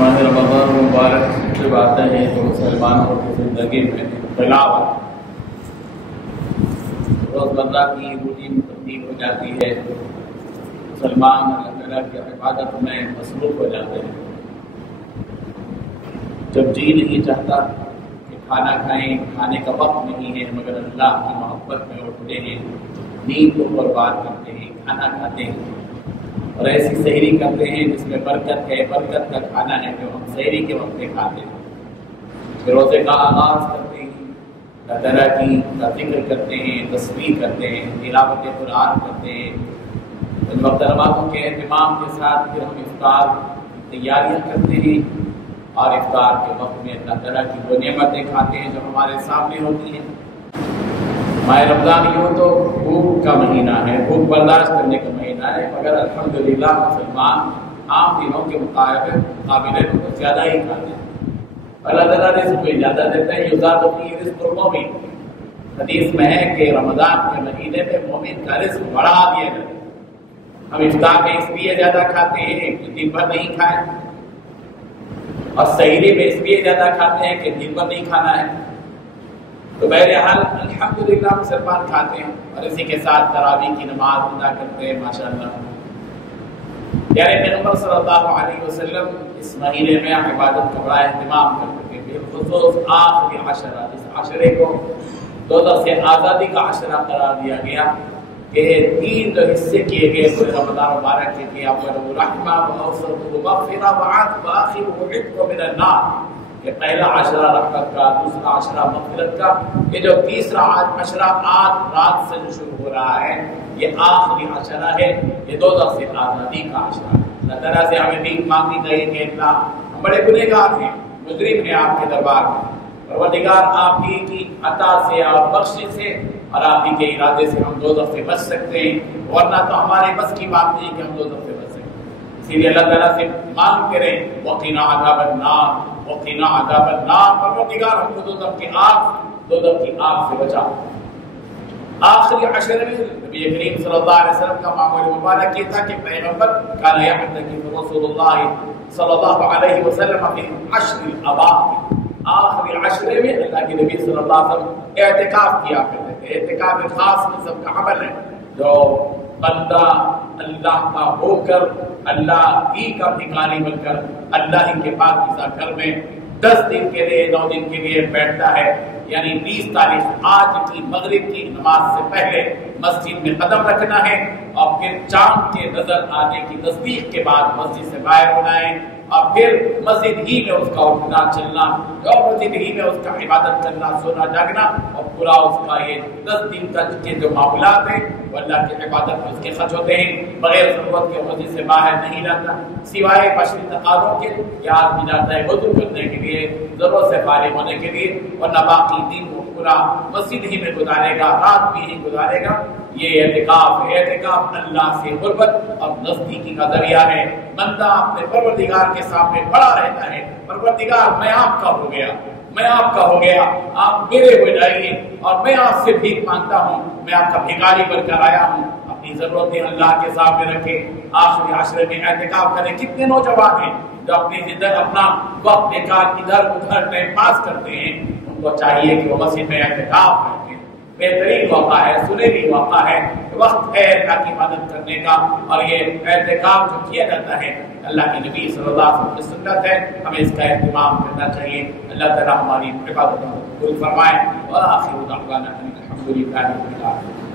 ماہ رمضان مبارک جب آتا ہے تو مسلمانوں کی زندگی میں انقلاب آتا ہے، روزمرہ کی روٹین تبدیل ہو جاتی ہے، مسلمان اللہ تعالیٰ کی عبادت میں مصروف ہو جاتے ہیں۔ جب جی نہیں چاہتا کہ کھانا کھائیں، کھانے کا وقت نہیں ہے مگر اللہ کی محبت میں اٹھتے ہیں، نیند کو قربان کرتے ہیں، کھانا کھاتے ہیں اور ایسی سحری کرتے ہیں جس میں برکت ہے، برکت کا کھانا ہے جو ہم سحری کے وقت میں کھاتے ہیں۔ پھر روزے کا آغاز کرتے ہیں، اللہ تعالیٰ کا ذکر کرتے ہیں، تسبیح کرتے ہیں، تلاوت قرآن کرتے ہیں، ان وقت نمازوں کے اہتمام کے ساتھ پھر ہم افطار کی تیاریاں کرتے ہیں اور افطار کے وقت میں اللہ تعالیٰ کی وہ نعمتیں کھاتے ہیں جو ہمارے سامنے ہوتی ہیں۔ ماہ رمضان یوں تو بھوک کا مہینہ ہے، بھوک برداشت کرنے کا مہینہ ہے، مگر الحمدللہ مسلمان عام دنوں کے مقابلے میں کچھ زیادہ ہی کھاتے ہیں۔ اللہ تعالیٰ رزق کو اجازت دیتے ہیں، یزاد فی رزق المؤمن، حدیث میں ہے کہ رمضان کے مہینے میں مومن کا رزق بڑھا دیا جاتا ہے۔ ہم افطار میں اس لیے زیادہ کھاتے ہیں کہ دن بھر نہیں کھائیں، اور سحری میں اس لیے زیادہ کھاتے ہیں کہ دن بھر نہیں کھانا ہے۔ تو بہرحال الحمدللہ مسلمان کھاتے ہیں اور اسی کے ساتھ تراویح کی نماز ادا کرتے ہیں ماشاءاللہ۔ یعنی پیغمبر صلی اللہ علیہ وسلم اس مہینے میں عبادت کا بڑا اہتمام کرتے تھے، بالخصوص آخری عشرہ، اس عشرے کو دوزخ سے آزادی کا عشرہ قرار دیا گیا کہ تین جو حصے کیے گئے پورے رمضان مبارک کے لیے، اولہ رحمہ واوسطہ مغفرہ وآخرہ عتق من النار، کہ پہلا عشرہ رحمت کا، دوسرا عشرہ مغفرت کا، یہ جو تیسرا عشرہ آج رات سے جو شروع ہو رہا ہے یہ آخری عشرہ ہے، یہ دوزخ سے آزادی کا عشرہ ہے۔ اللہ تعالیٰ سے ہمیں بھی مانگنی چاہیے کہ اللہ، ہم بڑے گنہگار ہیں، مجرم ہیں آپ کے دربار میں، پروردگار آپ ہی کی عطا سے اور بخشش سے اور آپ ہی کے ارادے سے ہم دوزخ سے بچ سکتے ہیں، ورنہ تو ہمارے بس کی بات نہیں کہ ہم دوزخ سے بچ سکتے ہیں۔ اسی لیے اللہ تعالیٰ سے مانگ کریں وقنا عذاب النار، وقنا عذاب النار، پروردگار ہم کو دوزخ کی آگ سے بچا۔ آخری عشرے میں نبی کریم صلی اللہ علیہ وسلم کا معمول مبارک یہ تھا کہ پیغمبر کان یعتکف رسول اللہ صلی اللہ علیہ وسلم فی العشر الاواخر، آخری عشرے میں اللہ کے نبی صلی اللہ علیہ وسلم اعتکاف کیا کرتے تھے۔ اعتکاف ایک خاص قسم کا عمل ہے جو بندہ اللہ کا ہو کر، اللہ ہی کا بھکاری بن کر اللہ ہی کے پاکیزہ گھر میں 10 دن کے لیے، 9 دن کے لیے بیٹھتا ہے، یعنی 20 تاریخ آج کی مغرب کی نماز سے پہلے مسجد میں قدم رکھنا ہے اور پھر چاند کے نظر آنے کی تصدیق کے بعد مسجد سے باہر ہونا ہے، اور پھر مسجد ہی میں اس کا اٹھنا چلنا اور مسجد ہی میں اس کا عبادت کرنا، سونا جاگنا، اور پورا اس کا یہ 10 دن تک کے جو معاملات ہیں وہ اللہ کی عبادت میں اس کے خرچ ہوتے ہیں، بغیر ضرورت کے مسجد سے باہر نہیں جاتا، سوائے بشری تقاضوں کے یاد بھی جاتا ہے وضو کرنے کے لیے، ضرورت سے فارغ ہونے کے لیے، ورنہ باقی دن وہ پورا مسجد ہی میں گزارے گا، رات بھی ہی گزارے گا۔ یہ اعتکاف ہے، اعتکاف اللہ سے قربت اور نزدیکی کا ذریعہ ہے۔ بندہ اپنے پروردگار کے سامنے کھڑا رہتا ہے، پروردگار میں آپ کا ہو گیا، میں آپ کا ہو گیا، آپ میرے ہو جائیے، اور میں آپ سے بھیک مانگتا ہوں، میں آپ کا بھکاری بن کر آیا ہوں۔ اپنی ضرورتیں اللہ کے سامنے رکھے، آخری عشرے میں اعتکاف کریں۔ کتنے نوجوان ہیں جو اپنی زندگی اپنا وقت بیکار ادھر ادھر ٹائم پاس کرتے ہیں، ان کو چاہیے کہ وہ مسجد میں اعتکاف کریں۔ بہترین موقع ہے، سنہری موقع ہے، وقت ہے اللہ کی عبادت کرنے کا، اور یہ اعتکاف جو کیا جاتا ہے اللہ کے نبی صلی اللہ علیہ وسلم کی سنت ہے، ہمیں اس کا اہتمام کرنا چاہیے۔ اللہ تعالیٰ ہماری عبادتوں کو قبول فرمائے، وآخر دعوانا ان الحمد للہ رب العالمین۔